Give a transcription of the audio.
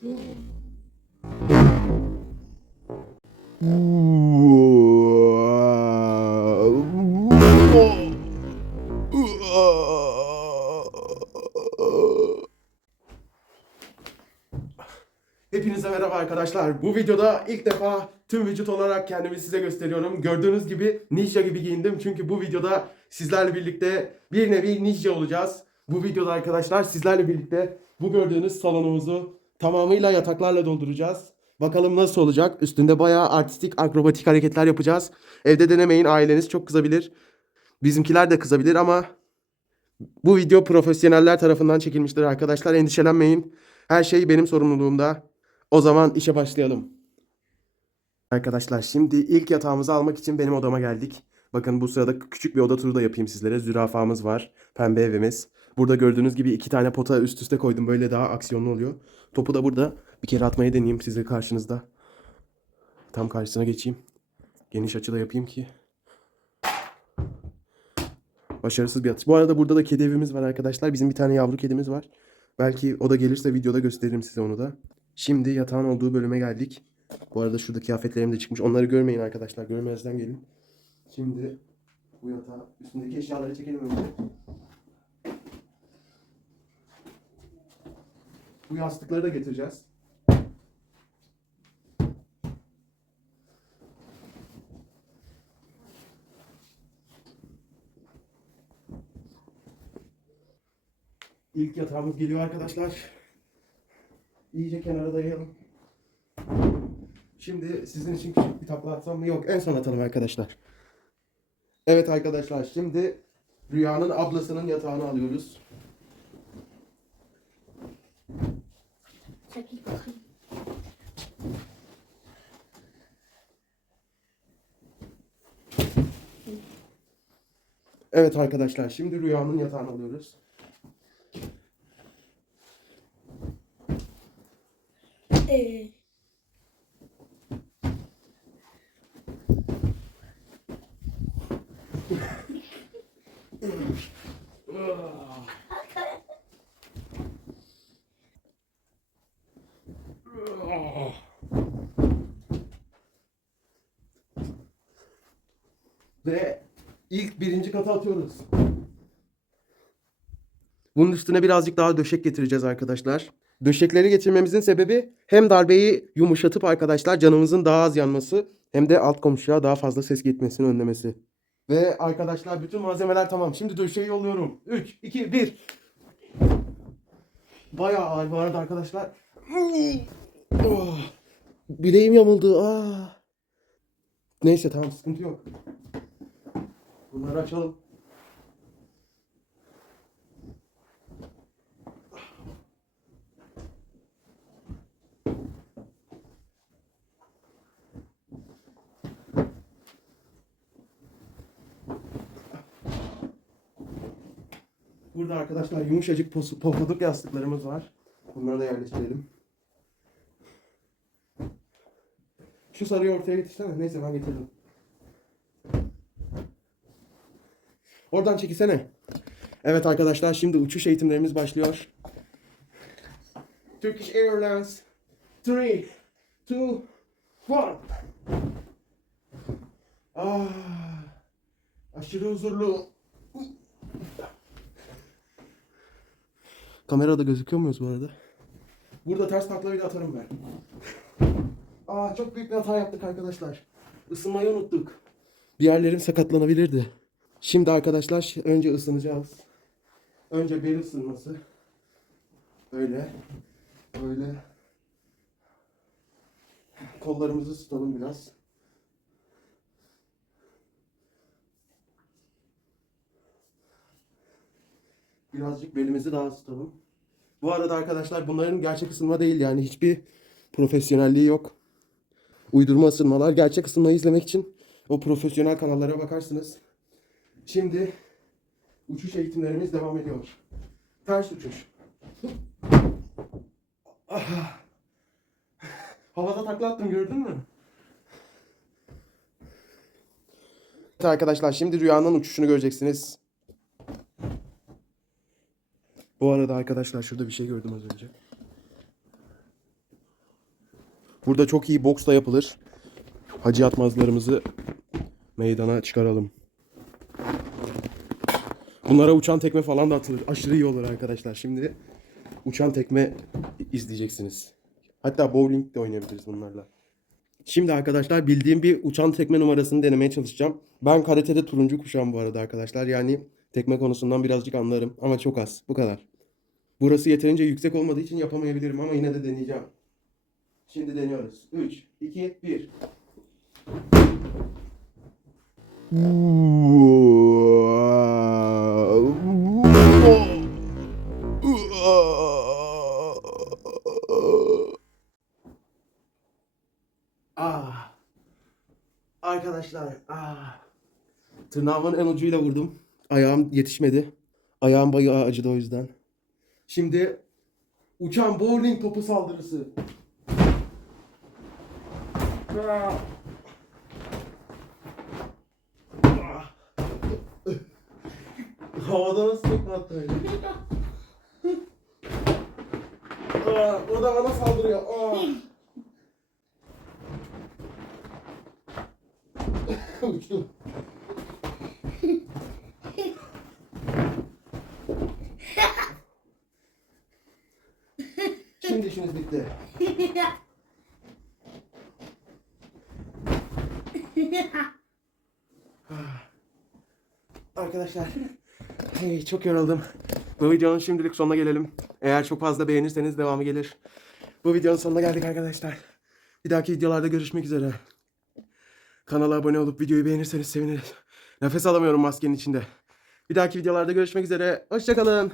Hepinize merhaba arkadaşlar. Bu videoda ilk defa tüm vücut olarak kendimi size gösteriyorum. Gördüğünüz gibi ninja gibi giyindim. Çünkü bu videoda sizlerle birlikte bir nevi ninja olacağız. Bu videoda arkadaşlar sizlerle birlikte bu gördüğünüz salonumuzu tamamıyla yataklarla dolduracağız. Bakalım nasıl olacak. Üstünde bayağı artistik, akrobatik hareketler yapacağız. Evde denemeyin aileniz çok kızabilir. Bizimkiler de kızabilir ama bu video profesyoneller tarafından çekilmiştir arkadaşlar. Endişelenmeyin. Her şey benim sorumluluğumda. O zaman işe başlayalım. Arkadaşlar şimdi ilk yatağımızı almak için benim odama geldik. Bakın bu sırada küçük bir oda turu da yapayım sizlere. Zürafamız var. Pembe evimiz. Burada gördüğünüz gibi iki tane pota üst üste koydum. Böyle daha aksiyonlu oluyor. Topu da burada. Bir kere atmayı deneyeyim size karşınızda. Tam karşısına geçeyim. Geniş açıda yapayım ki. Başarısız bir atış. Bu arada burada da kedi evimiz var arkadaşlar. Bizim bir tane yavru kedimiz var. Belki o da gelirse videoda gösteririm size onu da. Şimdi yatağın olduğu bölüme geldik. Bu arada şurada kıyafetlerim de çıkmış. Onları görmeyin arkadaşlar. Görmezden gelin. Şimdi bu yatağı üstündeki eşyaları çekelim önce. Bu yastıkları da getireceğiz. İlk yatağımız geliyor arkadaşlar. İyice kenara dayayalım. Şimdi sizin için küçük bir takla atsam mı? Yok en son atalım arkadaşlar. Evet arkadaşlar şimdi Rüya'nın ablasının yatağını alıyoruz. Çekil bakayım. Evet arkadaşlar şimdi Rüya'nın yatağını alıyoruz. Ee, Ve ilk birinci kata atıyoruz. Bunun üstüne birazcık daha döşek getireceğiz arkadaşlar. Döşekleri getirmemizin sebebi hem darbeyi yumuşatıp arkadaşlar canımızın daha az yanması hem de alt komşuya daha fazla ses gitmesini önlemesi. Ve arkadaşlar bütün malzemeler tamam. Şimdi döşeği yolluyorum. 3, 2, 1. Bayağı ağır bu arada arkadaşlar. Oh, bileğim yamuldu. Ah. Neyse tamam sıkıntı yok. Bunları açalım. Burada arkadaşlar yumuşacık pofuduk yastıklarımız var. Bunları da yerleştirelim. Şu sarıyı ortaya getirsene. Neyse ben getirdim. Oradan çekilsene. Evet arkadaşlar şimdi uçuş eğitimlerimiz başlıyor. Turkish Airlines 3, 2, 1. Ah, aşırı huzurlu. Kamerada gözüküyor muyuz bu arada? Burada ters takla bir de atarım ben. Aa çok büyük bir hata yaptık arkadaşlar. Isınmayı unuttuk. Bir yerlerim sakatlanabilirdi. Şimdi arkadaşlar önce ısınacağız. Önce bel ısınması. Böyle. Böyle. Kollarımızı ısıtalım biraz. Birazcık belimizi daha ısıtalım. Bu arada arkadaşlar bunların gerçek ısınma değil yani hiçbir profesyonelliği yok. Uydurma ısınmalar. Gerçek ısınmayı izlemek için o profesyonel kanallara bakarsınız. Şimdi uçuş eğitimlerimiz devam ediyor. Ters uçuş. Ah. Havada takla attım gördün mü? Evet arkadaşlar şimdi rüyanın uçuşunu göreceksiniz. Bu arada arkadaşlar şurada bir şey gördüm az önce. Burada çok iyi boks da yapılır. Hacı atmazlarımızı meydana çıkaralım. Bunlara uçan tekme falan da atılır. Aşırı iyi olur arkadaşlar. Şimdi uçan tekme izleyeceksiniz. Hatta bowling de oynayabiliriz bunlarla. Şimdi arkadaşlar bildiğim bir uçan tekme numarasını denemeye çalışacağım. Ben karate'de turuncu kuşağım bu arada arkadaşlar. Yani tekme konusundan birazcık anlarım ama çok az. Bu kadar. Burası yeterince yüksek olmadığı için yapamayabilirim ama yine de deneyeceğim. Şimdi deniyoruz. 3, 2, 1. Ah. Arkadaşlar, ah. Tırnağımın en ucuyla vurdum. Ayağım yetişmedi. Ayağım bayağı acıdı o yüzden. Şimdi uçan bowling topu saldırısı. Ah. Ah. Havada nasıl tekme attı öyle? Ah, o da bana saldırıyor. Ah. Şimdi işiniz bitti. Arkadaşlar, hey, çok yoruldum. Bu videonun şimdilik sonuna gelelim. Eğer çok fazla beğenirseniz devamı gelir. Bu videonun sonuna geldik arkadaşlar. Bir dahaki videolarda görüşmek üzere. Kanala abone olup videoyu beğenirseniz seviniriz. Nefes alamıyorum maskenin içinde. Bir dahaki videolarda görüşmek üzere. Hoşçakalın.